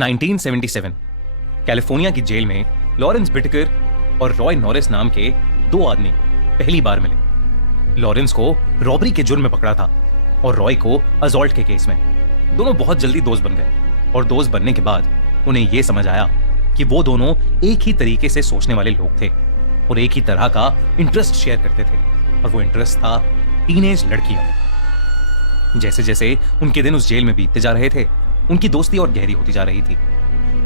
1977 California की jail में Lawrence बिटकर और रॉय नॉरिस नाम के दो आदमी पहली बार मिले। लॉरेंस को रॉबरी के जुर्म में पकड़ा था और रॉय को असॉल्ट के केस में। दोनों बहुत जल्दी दोस्त बन गए और दोस्त बनने के बाद उन्हें यह समझ आया कि वो दोनों एक ही तरीके से सोचने वाले लोग थे और एक ही तरह का इंटरेस्ट शेयर करते थे, और वो इंटरेस्ट था टीनेज लड़कियां। जैसे जैसे उनके दिन उस जेल में बीतते जा रहे थे, उनकी दोस्ती और गहरी होती जा रही थी।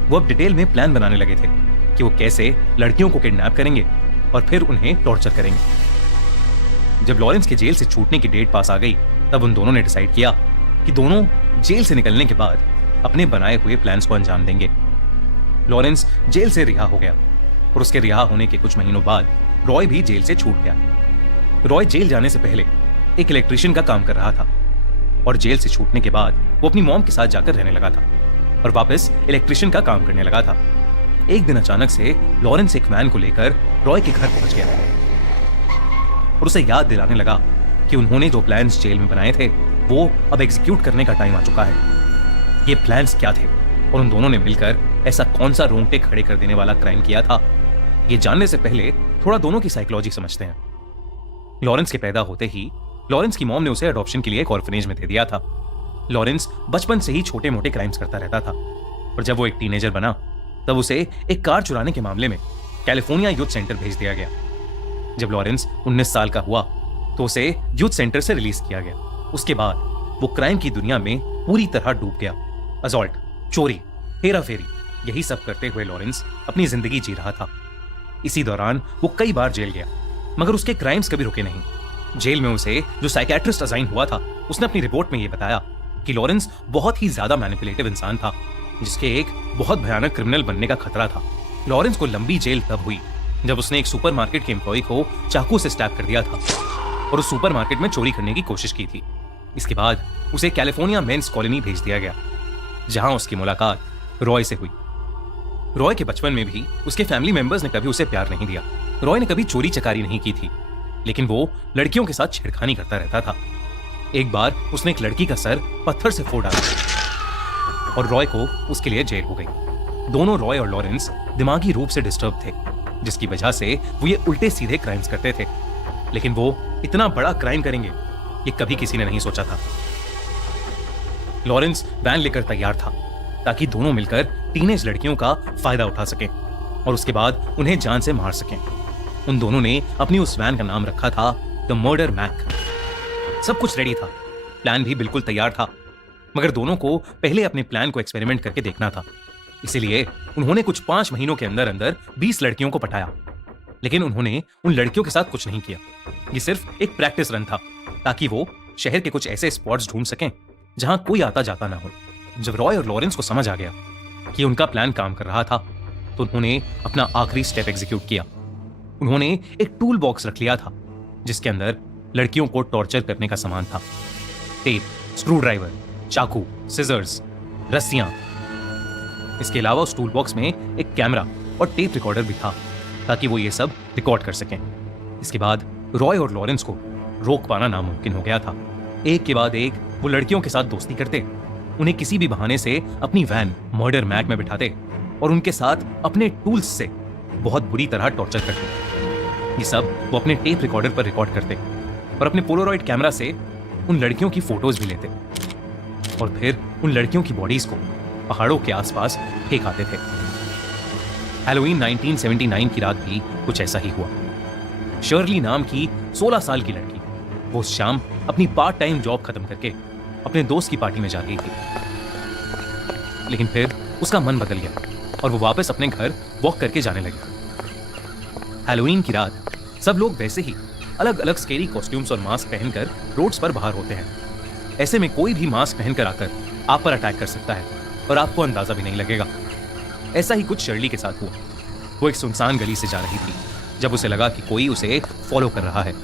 वो अब डिटेल में प्लान बनाने लगे थे कि वो कैसे लड़कियों को किडनैप करेंगे और फिर उन्हें टॉर्चर करेंगे। जब लॉरेंस के जेल से छूटने की डेट पास आ गई, तब उन दोनों ने डिसाइड किया कि दोनों जेल से निकलने के बाद अपने बनाए हुए प्लान्स को अंजाम देंगे। लॉरेंस जेल से रिहा हो गया और उसके रिहा होने के कुछ महीनों बाद रॉय भी जेल से छूट गया। रॉय जेल जाने से पहले एक इलेक्ट्रिशियन का काम कर रहा था और जेल से छूटने के बाद वो अपनी मॉम के साथ जाकर रहने लगा था और वापस इलेक्ट्रिशियन का काम करने लगा था। एक दिन अचानक से लॉरेंस एक वैन को लेकर रॉय के घर पहुंच गया और उसे याद दिलाने लगा कि उन्होंने जो प्लान्स जेल में बनाए थे वो अब एग्जीक्यूट करने का टाइम आ चुका है। ये प्लान्स क्या थे और उन दोनों ने मिलकर ऐसा कौन सा रोंगटे खड़े कर देने वाला क्राइम किया था, ये जानने से पहले थोड़ा दोनों की साइकोलॉजी समझते हैं। लॉरेंस के पैदा होते ही लॉरेंस की मॉम ने उसे अडॉप्शन के लिए एक ऑर्फनेज में दे दिया था। लॉरेंस बचपन से ही छोटे मोटे क्राइम्स करता रहता था और जब वो एक टीनेजर बना तब उसे एक कार चुराने के मामले में कैलिफोर्निया यूथ सेंटर भेज दिया गया। जब लॉरेंस 19 साल का हुआ तो उसे यूथ सेंटर से रिलीज किया गया। उसके बाद वो क्राइम की दुनिया में पूरी तरह डूब गया। असॉल्ट, चोरी, हेरा फेरी, यही सब करते हुए लॉरेंस अपनी जिंदगी जी रहा था। इसी दौरान वो कई बार जेल गया, मगर उसके क्राइम्स कभी रुके नहीं। जेल में उसे जो साइकियाट्रिस्ट असाइन हुआ था, उसने अपनी रिपोर्ट में यह बताया कि लॉरेंस बहुत ही ज्यादा मैनिपुलेटिव इंसान था, जिसके एक बहुत भयानक क्रिमिनल बनने का खतरा था। लॉरेंस को लंबी जेल तब हुई जब उसने एक सुपरमार्केट के एम्प्लॉय को चाकू से स्टैब कर दिया था और उस सुपरमार्केट में चोरी करने की कोशिश की थी। इसके बाद उसे कैलिफोर्निया मेंस कॉलोनी भेज दिया गया, जहां उसकी मुलाकात रॉय से हुई। रॉय के बचपन में भी उसके फैमिली मेंबर्स ने कभी उसे प्यार नहीं दिया। रॉय ने कभी चोरी चकारी नहीं की थी, लेकिन वो लड़कियों के साथ छेड़खानी करता रहता था। एक बार उसने एक लड़की का सर पत्थर से फोड़ डाला और रॉय को उसके लिए जेल हो गई। दोनों रॉय और लॉरेंस दिमागी रूप से डिस्टर्ब थे, जिसकी वजह से वो ये उल्टे सीधे क्राइम्स करते थे, लेकिन वो इतना बड़ा क्राइम करेंगे ये कभी किसी ने नहीं सोचा था। लॉरेंस वैन लेकर तैयार था ताकि दोनों मिलकर टीनेज लड़कियों का फायदा उठा सकें और उसके बाद उन्हें जान से मार सकें। उन दोनों ने अपनी उस वैन का नाम रखा था द मर्डर मैक। सब कुछ रेडी था, प्लान भी बिल्कुल तैयार था, मगर दोनों को पहले अपने प्लान को एक्सपेरिमेंट करके देखना था। इसीलिए उन्होंने कुछ 5 महीनों के अंदर अंदर 20 लड़कियों को पटाया, लेकिन उन्होंने उन लड़कियों के साथ कुछ नहीं किया। ये सिर्फ एक प्रैक्टिस रन था ताकि वो शहर के कुछ ऐसे स्पॉट्स ढूंढ सकें जहां कोई आता जाता ना हो। जब रॉय और लॉरेंस को समझ आ गया कि उनका प्लान काम कर रहा था, तो उन्होंने अपना आखिरी स्टेप एग्जीक्यूट किया। उन्होंने एक टूल बॉक्स रख लिया था जिसके अंदर लड़कियों को टॉर्चर करने का सामान था। टेप, स्क्रू ड्राइवर, चाकू, सिजर्स, रस्सियां। इसके अलावा उस टूल बॉक्स में एक कैमरा और टेप रिकॉर्डर भी था ताकि वो ये सब रिकॉर्ड कर सकें। इसके बाद रॉय और लॉरेंस को रोक पाना नामुमकिन हो गया था। एक के बाद एक वो लड़कियों के साथ दोस्ती करते, उन्हें किसी भी बहाने से अपनी वैन मर्डर मैक में बिठाते और उनके साथ अपने टूल्स से बहुत बुरी तरह टॉर्चर करते। ये सब वो अपने टेप रिकॉर्डर पर रिकॉर्ड करते और अपने पोलारॉइड कैमरा से उन लड़कियों की फोटोज भी लेते और फिर उन लड़कियों की बॉडीज को पहाड़ों के आसपास फेंक आते थे। हैलोवीन 1979 की रात भी कुछ ऐसा ही हुआ। शर्ली नाम की 16 साल की लड़की वो उस शाम अपनी पार्ट टाइम जॉब खत्म करके अपने दोस्त की पार्टी में जा रही थी, लेकिन फिर उसका मन बदल गया और वो वापस अपने घर वॉक करके जाने लगी। हैलोवीन की रात सब लोग वैसे ही अलग अलग स्केरी कॉस्ट्यूम्स और मास्क पहनकर रोड्स पर बाहर होते हैं। ऐसे में कोई भी मास्क पहनकर आकर आप पर अटैक कर सकता है और आपको अंदाजा भी नहीं लगेगा। ऐसा ही कुछ शर्ली के साथ हुआ। वो एक सुनसान गली से जा रही थी जब उसे लगा कि कोई उसे फॉलो कर रहा है।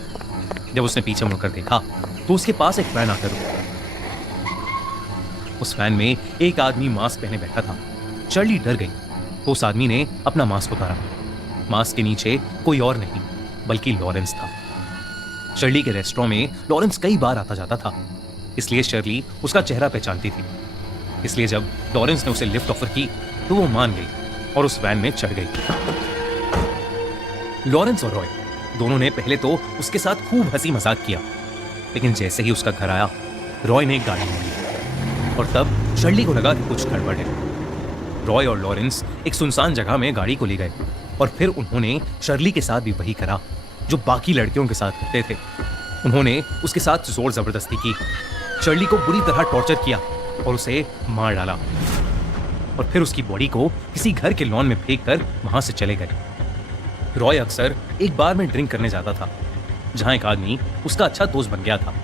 जब उसने पीछे मुड़कर देखा तो उसके पास एक वैन आकर रुका। उस वैन में एक आदमी मास्क पहने बैठा था। शर्ली डर गई तो उस आदमी ने अपना मास्क उतारा। मास्क के नीचे कोई और नहीं बल्कि लॉरेंस था। शर्ली के रेस्टोरेंट में लॉरेंस कई बार आता जाता था, इसलिए शर्ली उसका चेहरा पहचानती थी। इसलिए जब लॉरेंस ने उसे लिफ्ट ऑफर की तो वो मान गई और उस वैन में चढ़ गई। लॉरेंस और रॉय दोनों ने पहले तो उसके साथ खूब हंसी मजाक किया, लेकिन जैसे ही उसका घर आया रॉय ने गाड़ी मोड़ ली और तब शर्ली को लगा कि कुछ गड़बड़ है। रॉय और लॉरेंस एक सुनसान जगह में गाड़ी को ले गए और फिर उन्होंने शर्ली के साथ भी वही करा जो बाकी लड़कियों के साथ करते थे। उन्होंने उसके साथ जोर जबरदस्ती की, शर्ली को बुरी तरह टॉर्चर किया और उसे मार डाला और फिर उसकी बॉडी को किसी घर के लॉन में फेंक कर वहां से चले गए। रॉय अक्सर एक बार में ड्रिंक करने जाता था जहां एक आदमी उसका अच्छा दोस्त बन गया था।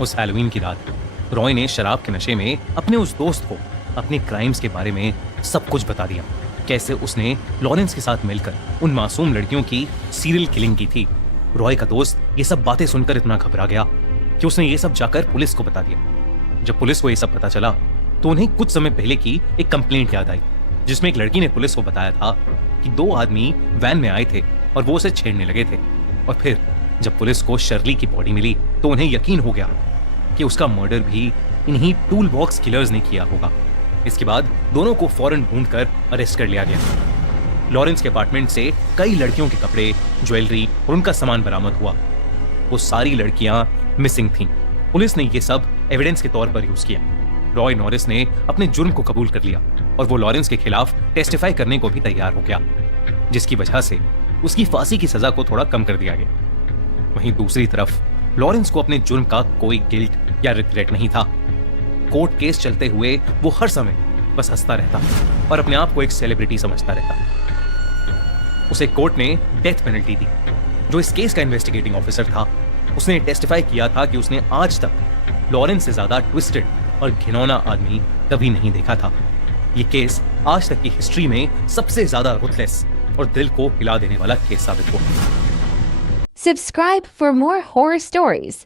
उस हैलोवीन की रात रॉय ने शराब के नशे में अपने उस दोस्त को अपने क्राइम्स के बारे में सब कुछ बता दिया, कैसे उसने लॉरेंस के साथ मिलकर उन मासूम लड़कियों की सीरियल किलिंग की थी। रॉय का दोस्त ये सब बातें सुनकर इतना घबरा गया कि उसने ये सब जाकर पुलिस को बता दिया। जब पुलिस को ये सब पता चला तो उन्हें कुछ समय पहले की एक कंप्लेंट याद आई जिसमें एक लड़की ने पुलिस को बताया था कि 2 आदमी वैन में आए थे और वो उसे छेड़ने लगे थे। और फिर जब पुलिस को शर्ली की बॉडी मिली तो उन्हें यकीन हो गया कि उसका मर्डर भी इन्हीं टूल बॉक्स किलर्स ने किया होगा। इसके बाद दोनों को फौरन ढूंढकर अरेस्ट कर लिया गया। लॉरेंस के अपार्टमेंट से कई लड़कियों के कपड़े, ज्वेलरी और उनका सामान बरामद हुआ। वो सारी लड़कियां मिसिंग थीं। पुलिस ने ये सब एविडेंस के तौर पर यूज किया। रॉय नॉरिस ने अपने जुर्म को कबूल कर लिया और वो लॉरेंस के खिलाफ टेस्टिफाई करने को भी तैयार हो गया, जिसकी वजह से उसकी फांसी की सजा को थोड़ा कम कर दिया गया। वहीं दूसरी तरफ लॉरेंस को अपने जुर्म का कोई गिल्ट या रिग्रेट नहीं था। कोर्ट केस चलते हुए वो हर समय बस हंसता रहता और अपने आप को एक सेलिब्रिटी समझता रहता। उसे कोर्ट ने डेथ पेनल्टी दी। जो इस केस का इन्वेस्टिगेटिंग ऑफिसर था उसने टेस्टिफाई किया था कि उसने आज तक लॉरेंस से ज्यादा ट्विस्टेड और घिनौना आदमी कभी नहीं देखा था। ये केस आज तक की हिस्ट्री में सबसे ज्यादा रुथलेस और दिल को हिला देने वाला केस साबित हुआ। Subscribe for more horror stories.